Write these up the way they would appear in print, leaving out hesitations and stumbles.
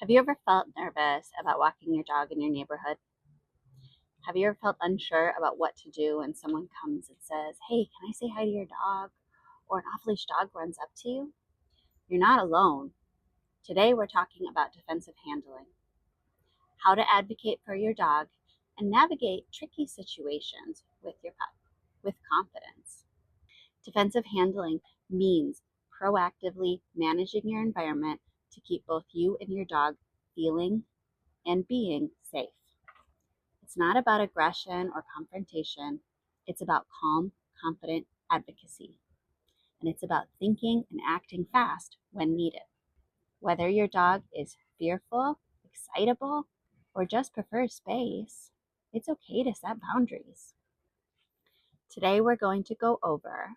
Have you ever felt nervous about walking your dog in your neighborhood? Have you ever felt unsure about what to do when someone comes and says, "Hey, can I say hi to your dog?" Or an off leash dog runs up to you? You're not alone. Today we're talking about defensive handling, how to advocate for your dog and navigate tricky situations with your pet with confidence. Defensive handling means proactively managing your environment to keep both you and your dog feeling and being safe. It's not about aggression or confrontation. It's about calm, confident advocacy. And it's about thinking and acting fast when needed. Whether your dog is fearful, excitable, or just prefers space, it's okay to set boundaries. Today, we're going to go over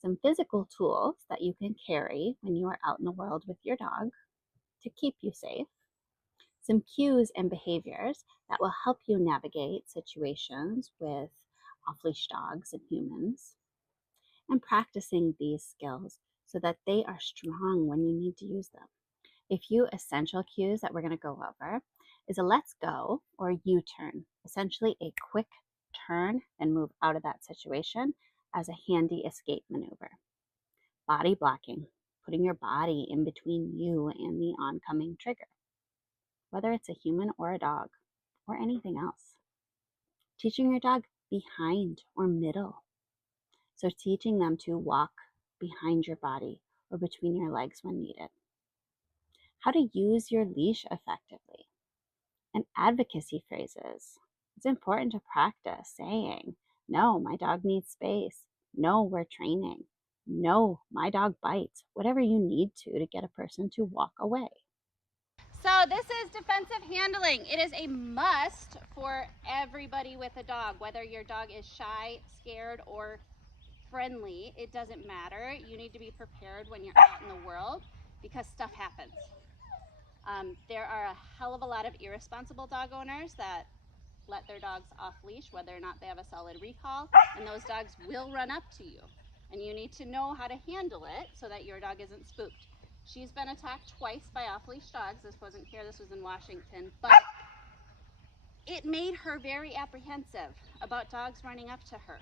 some physical tools that you can carry when you are out in the world with your dog to keep you safe, some cues and behaviors that will help you navigate situations with off-leash dogs and humans, and practicing these skills so that they are strong when you need to use them. A few essential cues that we're going to go over is a let's go or a U-turn, essentially a quick turn and move out of that situation as a handy escape maneuver. Body blocking, putting your body in between you and the oncoming trigger, whether it's a human or a dog or anything else. Teaching your dog behind or middle. So teaching them to walk behind your body or between your legs when needed. How to use your leash effectively. And advocacy phrases. It's important to practice saying, "No, my dog needs space. No, we're training. No, my dog bites." Whatever you need to get a person to walk away. So this is defensive handling. It is a must for everybody with a dog, whether your dog is shy, scared, or friendly. It doesn't matter. You need to be prepared when you're out in the world because stuff happens. There are a hell of a lot of irresponsible dog owners that let their dogs off leash, whether or not they have a solid recall, and those dogs will run up to you. And you need to know how to handle it so that your dog isn't spooked. She's been attacked twice by off-leash dogs. This wasn't here, this was in Washington, but it made her very apprehensive about dogs running up to her.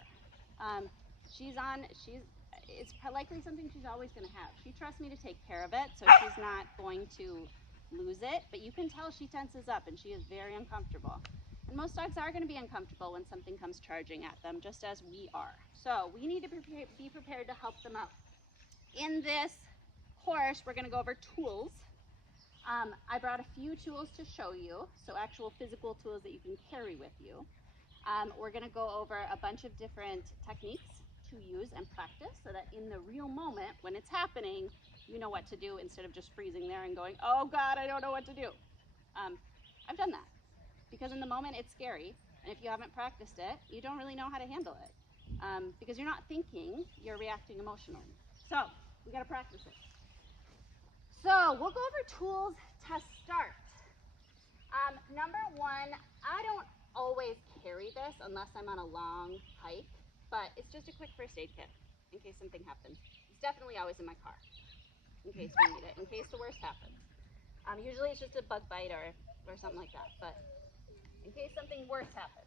It's likely something she's always gonna have. She trusts me to take care of it, so she's not going to lose it, but you can tell she tenses up and she is very uncomfortable. And most dogs are gonna be uncomfortable when something comes charging at them, just as we are. So we need to be prepared to help them out. In this course, we're gonna go over tools. I brought a few tools to show you, so actual physical tools that you can carry with you. We're gonna go over a bunch of different techniques to use and practice so that in the real moment, when it's happening, you know what to do instead of just freezing there and going, "Oh God, I don't know what to do." I've done that because in the moment it's scary, and if you haven't practiced it, you don't really know how to handle it because you're not thinking, you're reacting emotionally. So we gotta practice it. So we'll go over tools to start. Number one, I don't always carry this unless I'm on a long hike, but it's just a quick first aid kit in case something happens. It's definitely always in my car in case we need it, in case the worst happens. Usually it's just a bug bite or something like that, but in case something worse happens.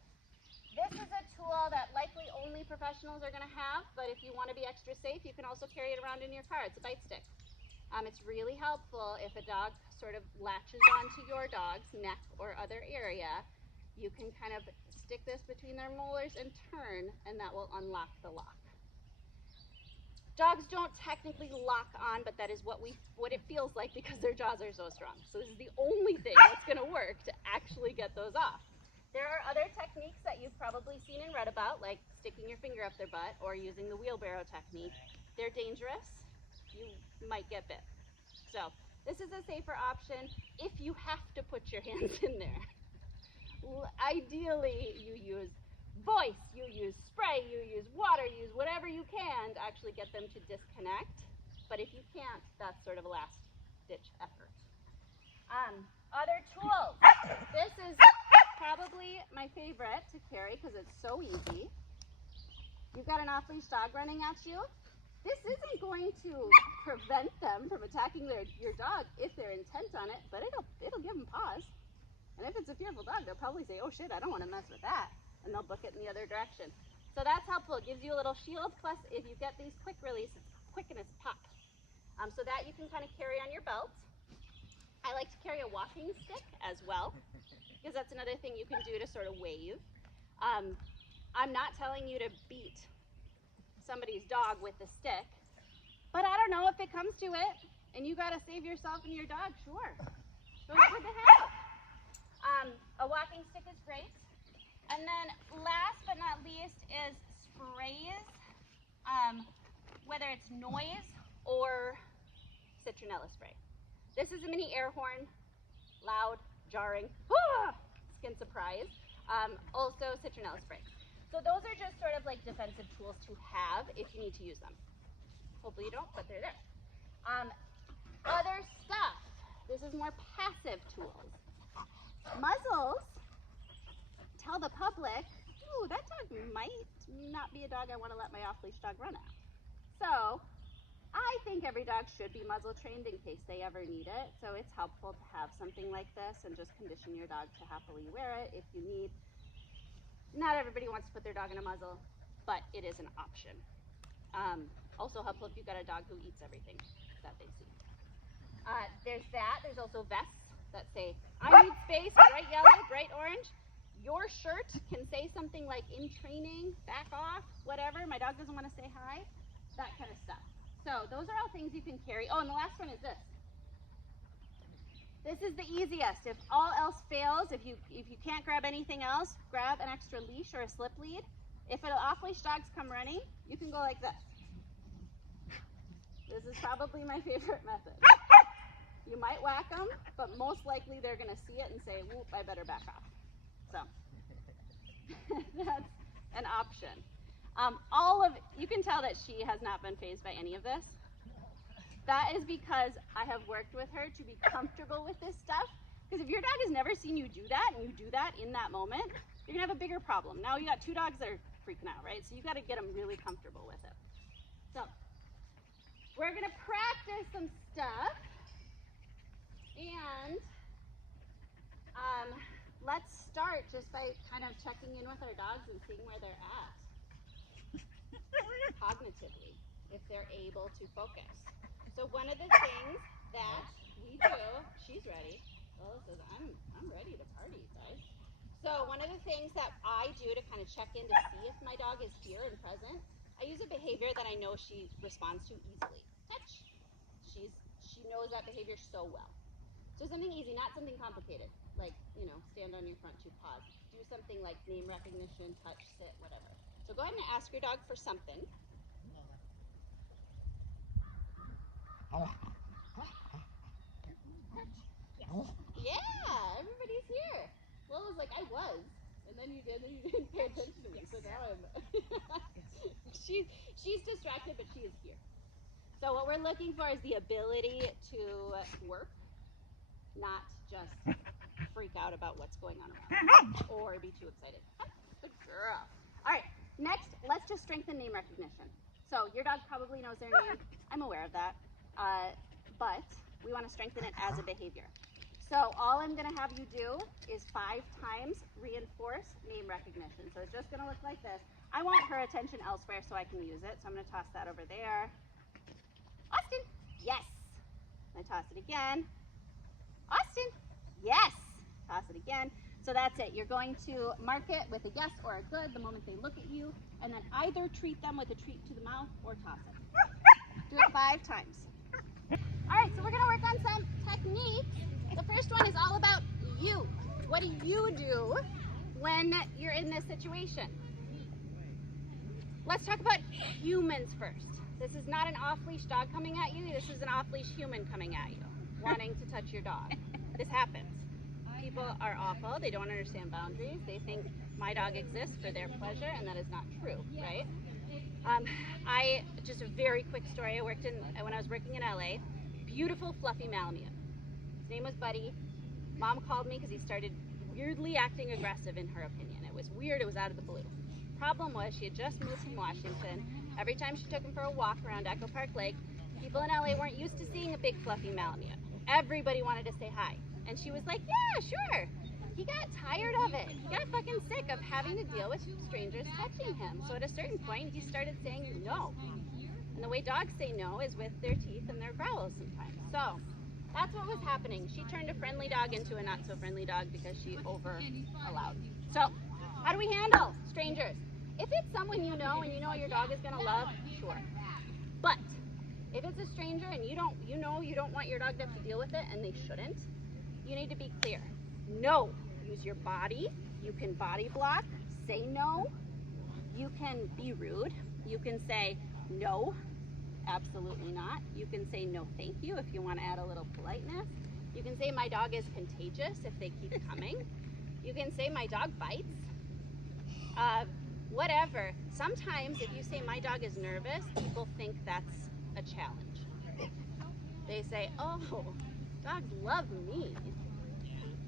This is a tool that likely only professionals are going to have, but if you want to be extra safe, you can also carry it around in your car. It's a bite stick. It's really helpful if a dog sort of latches onto your dog's neck or other area. You can kind of stick this between their molars and turn, and that will unlock the lock. Dogs don't technically lock on, but that is what it feels like because their jaws are so strong. So this is the only thing that's going to work to actually get those off. There are other techniques that you've probably seen and read about, like sticking your finger up their butt or using the wheelbarrow technique. They're dangerous. You might get bit. So this is a safer option if you have to put your hands in there. Ideally, you use voice, you use spray, you use water, you use whatever you can to actually get them to disconnect. But if you can't, that's sort of a last ditch effort. Other tools. This is probably my favorite to carry because it's so easy. You've got an off-leash dog running at you. This isn't going to prevent them from attacking your dog if they're intent on it, but it'll give them pause. And if it's a fearful dog, they'll probably say, oh shit, I don't want to mess with that. And they'll book it in the other direction. So that's helpful. It gives you a little shield. Plus, if you get these quick release, it's quick and it's pop. So that you can kind of carry on your belt. I like to carry a walking stick as well, because that's another thing you can do to sort of wave. I'm not telling you to beat somebody's dog with a stick, but I don't know, if it comes to it and you got to save yourself and your dog, sure. Those are good to have. A walking stick is great. And then last but not least is sprays, whether it's noise or citronella spray. This is a mini air horn, loud, jarring, skin surprise. Also citronella spray. So those are just sort of like defensive tools to have if you need to use them. Hopefully you don't, but they're there. Other stuff. This is more passive tools. Muzzles tell the public, ooh, that dog might not be a dog I want to let my off-leash dog run at. So I think every dog should be muzzle trained in case they ever need it. So it's helpful to have something like this and just condition your dog to happily wear it if you need. Not everybody wants to put their dog in a muzzle, but it is an option. Also helpful if you've got a dog who eats everything that they see. There's that. There's also vests that say, I need space, bright yellow, bright orange. Your shirt can say something like, in training, back off, whatever. My dog doesn't want to say hi. That kind of stuff. So those are all things you can carry. Oh, and the last one is this. This is the easiest. If all else fails, if you can't grab anything else, grab an extra leash or a slip lead. If an off-leash dogs come running, you can go like this. This is probably my favorite method. You might whack them, but most likely they're going to see it and say, whoop, I better back off. So that's an option. You can tell that she has not been fazed by any of this. That is because I have worked with her to be comfortable with this stuff. Because if your dog has never seen you do that, and you do that in that moment, you're gonna have a bigger problem. Now you got two dogs that are freaking out, right? So you gotta get them really comfortable with it. So we're gonna practice some stuff. And let's start just by kind of checking in with our dogs and seeing where they're at cognitively, if they're able to focus. So one of the things that we do, she's ready. Lola says, I'm ready to party, guys. So one of the things that I do to kind of check in to see if my dog is here and present, I use a behavior that I know she responds to easily. Touch. She knows that behavior so well. So something easy, not something complicated, like, stand on your front two paws. Do something like name recognition, touch, sit, whatever. So go ahead and ask your dog for something. Yeah, everybody's here. Lola's like, I was. And then you didn't pay attention to me. So now I'm she's distracted, but she is here. So what we're looking for is the ability to work, not just freak out about what's going on around or be too excited. Good girl. All right, next, let's just strengthen name recognition. So your dog probably knows their name. I'm aware of that. But we want to strengthen it as a behavior. So all I'm going to have you do is 5 times reinforce name recognition. So it's just going to look like this. I want her attention elsewhere so I can use it. So I'm going to toss that over there. Austin, yes. I toss it again. Austin, yes. Toss it again. So that's it. You're going to mark it with a yes or a good the moment they look at you, and then either treat them with a treat to the mouth or toss it. Do it 5 times. All right, so we're gonna work on some techniques. The first one is all about you. What do you do when you're in this situation? Let's talk about humans first. This is not an off-leash dog coming at you. This is an off-leash human coming at you, wanting to touch your dog. This happens. People are awful. They don't understand boundaries. They think my dog exists for their pleasure, and that is not true, right? Just a very quick story. When I was working in LA, beautiful fluffy Malamute. His name was Buddy. Mom called me because he started weirdly acting aggressive in her opinion. It was weird, it was out of the blue. Problem was she had just moved from Washington, Every time she took him for a walk around Echo Park Lake, people in LA weren't used to seeing a big fluffy Malamute. Everybody wanted to say hi. And she was like, yeah, sure. He got tired of it. He got fucking sick of having to deal with strangers touching him. So at a certain point, he started saying no. And the way dogs say no is with their teeth and their growls sometimes. So that's what was happening. She turned a friendly dog into a not so friendly dog because she over allowed. So how do we handle strangers? If it's someone you know and you know your dog is gonna love, sure. But if it's a stranger and you don't want your dog to have to deal with it, and they shouldn't, you need to be clear. No, use your body. You can body block, say no. You can be rude. You can say no, absolutely not. You can say no thank you if you want to add a little politeness. You can say my dog is contagious if they keep coming. You can say my dog bites. Whatever. Sometimes if you say my dog is nervous, people think that's a challenge. They say, oh, dogs love me.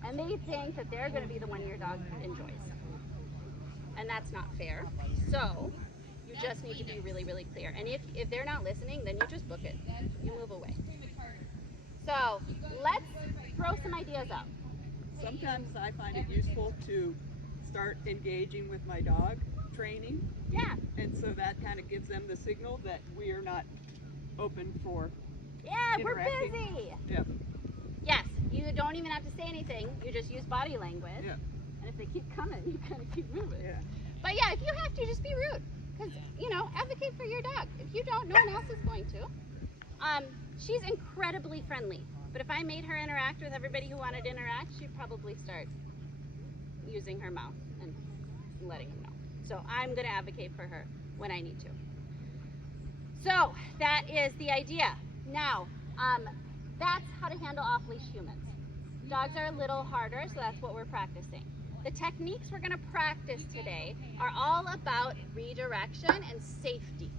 And they think that they're going to be the one your dog enjoys. And that's not fair. So you just need to be really, really clear. And if they're not listening, then you just book it. You move away. So let's throw some ideas out. Sometimes I find it useful to start engaging with my dog training. Yeah. And so that kind of gives them the signal that we are not open for Yeah, we're interacting. busy. Yeah. Yes, you don't even have to say anything. You just use body language. Yeah. And if they keep coming, you kind of keep moving. Yeah. But yeah, if you have to, just be rude. Because, advocate for your dog. If you don't, no one else is going to. She's incredibly friendly. But if I made her interact with everybody who wanted to interact, she'd probably start using her mouth and letting them know. So I'm going to advocate for her when I need to. So that is the idea. Now, that's how to handle off-leash humans. Dogs are a little harder, so that's what we're practicing. The techniques we're going to practice today are all about redirection and safety.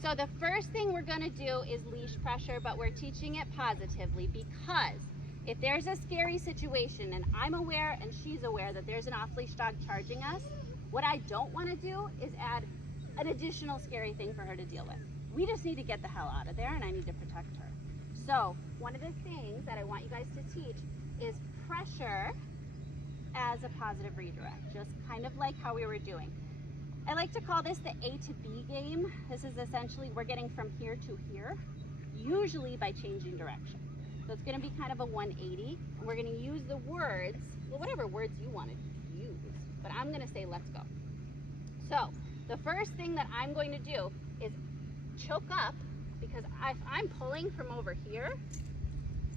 So the first thing we're going to do is leash pressure, but we're teaching it positively, because if there's a scary situation and I'm aware and she's aware that there's an off-leash dog charging us, what I don't want to do is add an additional scary thing for her to deal with. We just need to get the hell out of there, and I need to protect her. So one of the things that I want you guys to teach is pressure as a positive redirect, just kind of like how we were doing. I like to call this the A to B game. This is essentially we're getting from here to here, usually by changing direction. So it's going to be kind of a 180, and we're going to use the words, well, whatever words you want to use, but I'm going to say let's go. So the first thing that I'm going to do is choke up, because if I'm pulling from over here,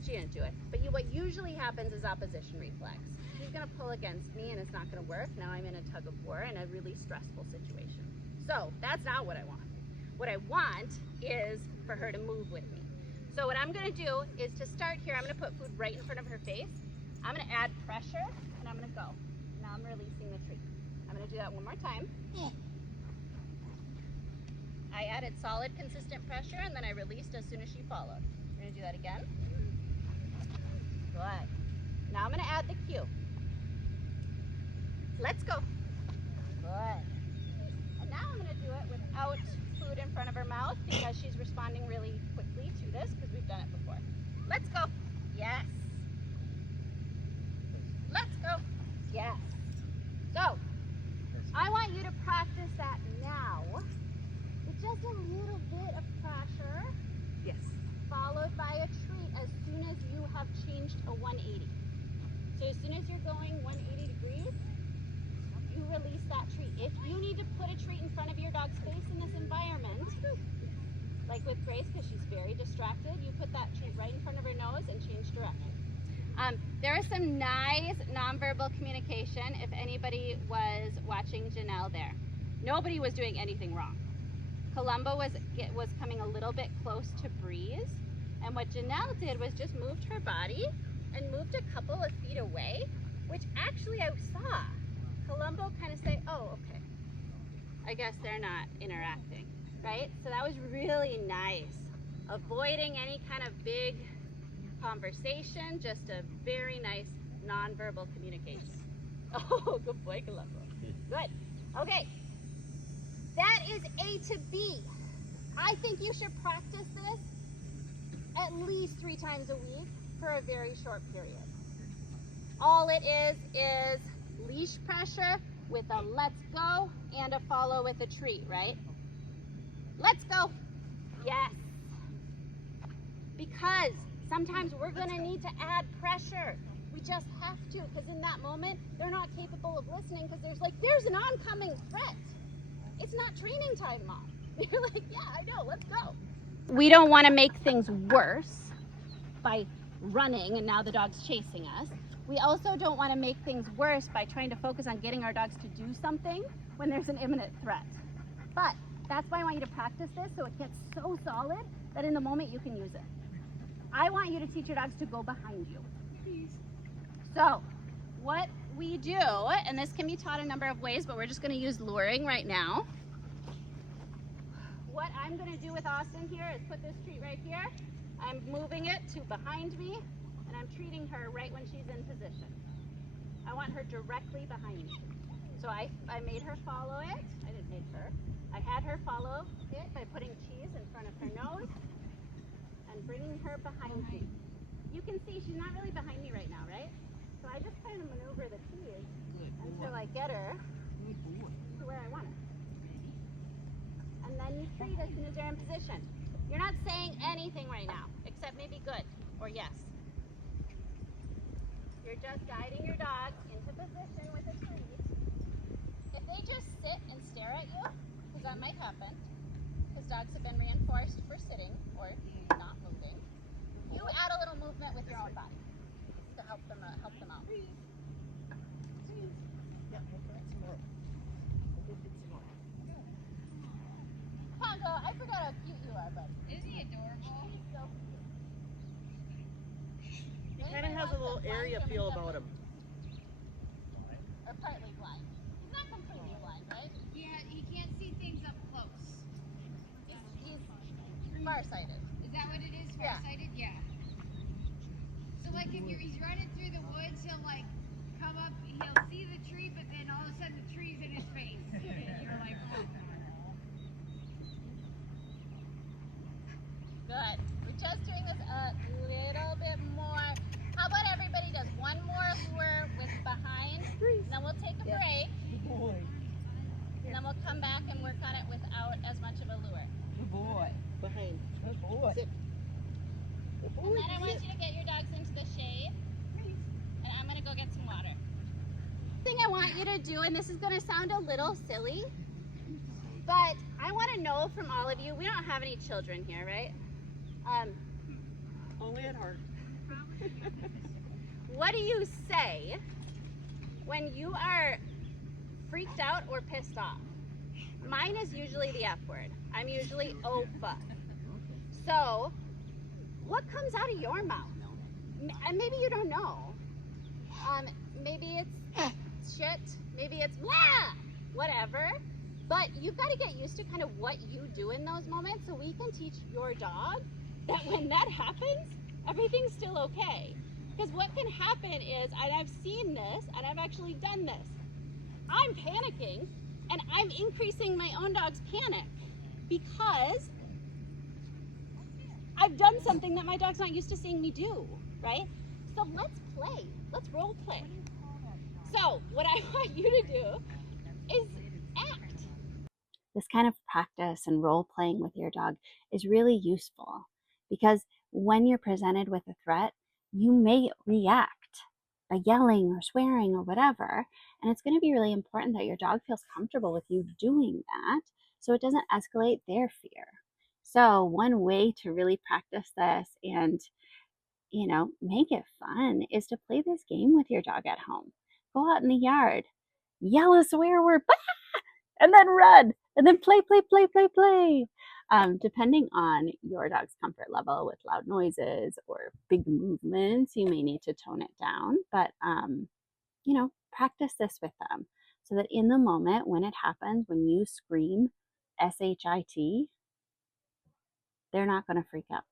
she didn't do it, but what usually happens is opposition reflex. She's going to pull against me and it's not going to work. Now I'm in a tug of war in a really stressful situation. So that's not what I want. What I want is for her to move with me. So what I'm going to do is to start here, I'm going to put food right in front of her face. I'm going to add pressure and I'm going to go. Now I'm releasing the treat. I'm going to do that one more time. I added solid, consistent pressure, and then I released as soon as she followed. We're going to do that again. Good. Now I'm going to add the cue. Let's go. Good. And now I'm going to do it without food in front of her mouth, because she's responding really quickly to this because we've done it before. Let's go. Yes. Let's go. Yes. So, I want you to practice that now with just a little bit of pressure. Yes. Followed by a treat as soon as you have changed a 180. So as soon as you're going 180 degrees, you release that treat. If you need to put a treat in front of your dog's face in this environment, like with Grace, because she's very distracted, you put that treat right in front of her nose and change direction. There is some nice nonverbal communication if anybody was watching Janelle there. Nobody was doing anything wrong. Columbo was coming a little bit close to Breeze, and what Janelle did was just moved her body and moved a couple of feet away, which actually I saw Columbo kind of say, oh, okay, I guess they're not interacting, right? So that was really nice. Avoiding any kind of big conversation, just a very nice nonverbal communication. Oh, good boy, Columbo. Good. Okay. That is A to B. I think you should practice this at least 3 times a week for a very short period. All it is leash pressure with a let's go and a follow with a treat, right? Let's go. Yes. Because sometimes we're going to need to add pressure. We just have to, because in that moment, they're not capable of listening because there's an oncoming threat. It's not training time, Mom. They're like, yeah, I know, let's go. We don't want to make things worse by running and now the dog's chasing us. We also don't want to make things worse by trying to focus on getting our dogs to do something when there's an imminent threat. But that's why I want you to practice this so it gets so solid that in the moment you can use it. I want you to teach your dogs to go behind you. So what we do, and this can be taught a number of ways, but we're just going to use luring right now. What I'm going to do with Austin here is put this treat right here. I'm moving it to behind me, and I'm treating her right when she's in position. I want her directly behind me. So I made her follow it. I didn't make her. I had her follow it by putting cheese in front of her nose and bringing her behind me. You can see she's not really behind me right now, right? So I just kind of maneuver the cheese until I get her to where I want her. And then you treat as soon as you're in position. You're not saying anything right now, except maybe good or yes. You're just guiding your dog into position with a treat. If they just sit and stare at you, because that might happen, because dogs have been reinforced for sitting or not moving, you add a little movement with your own body to help them out. Pongo, I forgot how cute you are, buddy. Isn't he adorable? He's so cute. He kind of has a little area feel about him. Or partly blind. He's not completely blind, right? Yeah, he can't see things up close. He's farsighted. Is that what it is? Yeah. Farsighted? Yeah. So like if he's running through the woods, he'll like come up, he'll see the tree, but then all of a sudden the tree's in his face. And you're like, oh. Good. We're just doing this a little bit more. How about everybody does one more lure with behind, and then we'll take a break, Good boy. and then we'll come back and work on it without as much of a lure. Good boy. Behind. Good boy. Sit. Good boy. And then I want you to get your dogs into the shade, and I'm going to go get some water. The thing I want you to do, and this is going to sound a little silly, but I want to know from all of you, we don't have any children here, right? Only at heart. What do you say when you are freaked out or pissed off? Mine is usually the F word. I'm usually oh fuck. So, what comes out of your mouth? And maybe you don't know. Maybe it's shit. Maybe it's blah. Whatever. But you've got to get used to kind of what you do in those moments so we can teach your dog that when that happens, everything's still okay. Because what can happen is, and I've seen this, and I've actually done this, I'm panicking, and I'm increasing my own dog's panic because I've done something that my dog's not used to seeing me do, right? So let's play. Let's role play. So what I want you to do is act. This kind of practice and role playing with your dog is really useful because when you're presented with a threat, you may react by yelling or swearing or whatever. And it's going to be really important that your dog feels comfortable with you doing that so it doesn't escalate their fear. So one way to really practice this and, make it fun is to play this game with your dog at home. Go out in the yard, yell a swear word, bah! And then run, and then play. Depending on your dog's comfort level with loud noises or big movements, you may need to tone it down. But, practice this with them so that in the moment when it happens, when you scream SHIT, they're not going to freak out.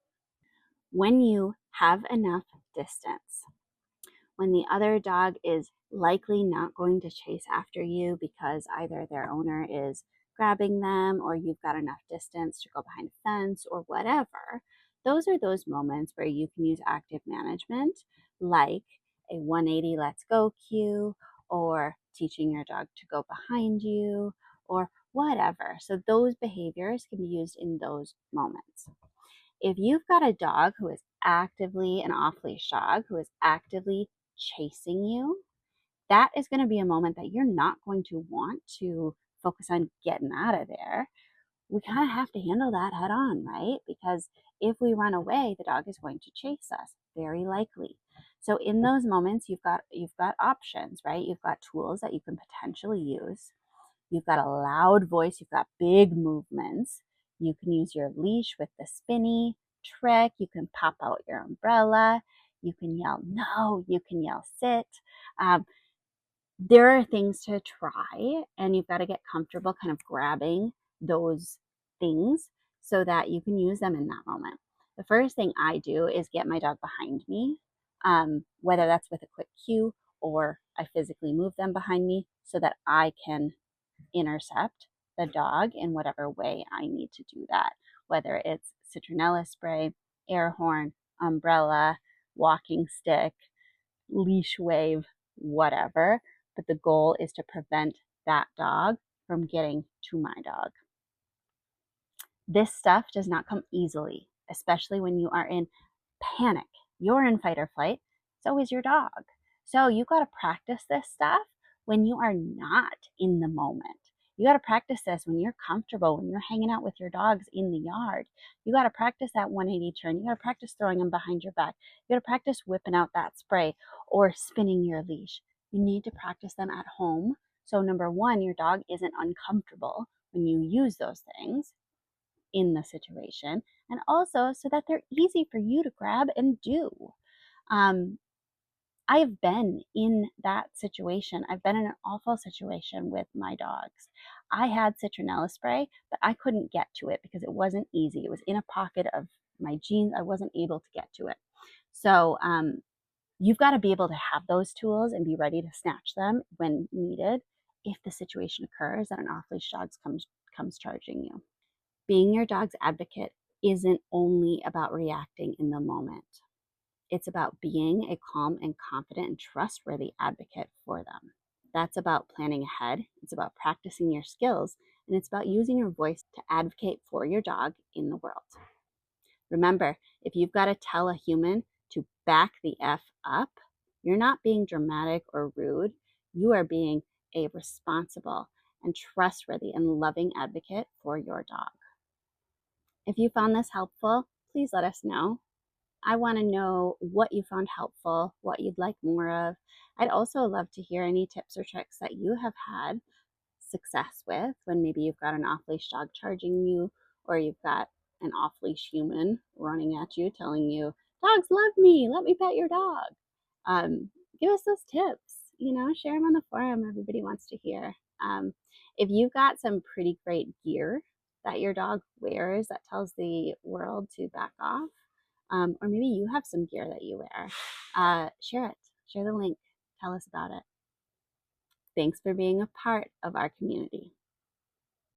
When you have enough distance, when the other dog is likely not going to chase after you because either their owner is grabbing them, or you've got enough distance to go behind a fence or whatever, those are those moments where you can use active management, like a 180 let's go cue, or teaching your dog to go behind you, or whatever. So those behaviors can be used in those moments. If you've got a dog who is actively an off-leash dog, who is actively chasing you, that is going to be a moment that you're not going to want to focus on getting out of there. We kind of have to handle that head on, right? Because if we run away, the dog is going to chase us, very likely. So in those moments, you've got options, right? You've got tools that you can potentially use. You've got a loud voice, you've got big movements. You can use your leash with the spinny trick. You can pop out your umbrella. You can yell no, you can yell sit. There are things to try, and you've got to get comfortable kind of grabbing those things so that you can use them in that moment. The first thing I do is get my dog behind me, whether that's with a quick cue or I physically move them behind me so that I can intercept the dog in whatever way I need to do that, whether it's citronella spray, air horn, umbrella, walking stick, leash wave, whatever. But the goal is to prevent that dog from getting to my dog. This stuff does not come easily, especially when you are in panic. You're in fight or flight, so is your dog. So you got to practice this stuff when you are not in the moment. You got to practice this when you're comfortable, when you're hanging out with your dogs in the yard. You got to practice that 180 turn. You got to practice throwing them behind your back. You got to practice whipping out that spray or spinning your leash. You need to practice them at home. So number one, your dog isn't uncomfortable when you use those things in the situation, and also so that they're easy for you to grab and do. I've been in that situation. I've been in an awful situation with my dogs. I had citronella spray, but I couldn't get to it because it wasn't easy. It was in a pocket of my jeans. I wasn't able to get to it. So you've got to be able to have those tools and be ready to snatch them when needed if the situation occurs that an off-leash dog comes charging you. Being your dog's advocate isn't only about reacting in the moment. It's about being a calm and confident and trustworthy advocate for them. That's about planning ahead. It's about practicing your skills, and it's about using your voice to advocate for your dog in the world. Remember, if you've got to tell a human to back the F up, you're not being dramatic or rude. You are being a responsible and trustworthy and loving advocate for your dog. If you found this helpful, please let us know. I want to know what you found helpful, what you'd like more of. I'd also love to hear any tips or tricks that you have had success with when maybe you've got an off-leash dog charging you, or you've got an off-leash human running at you telling you, dogs love me, let me pet your dog. Give us those tips, share them on the forum. Everybody wants to hear. If you've got some pretty great gear that your dog wears that tells the world to back off, or maybe you have some gear that you wear, share it. Share the link. Tell us about it. Thanks for being a part of our community.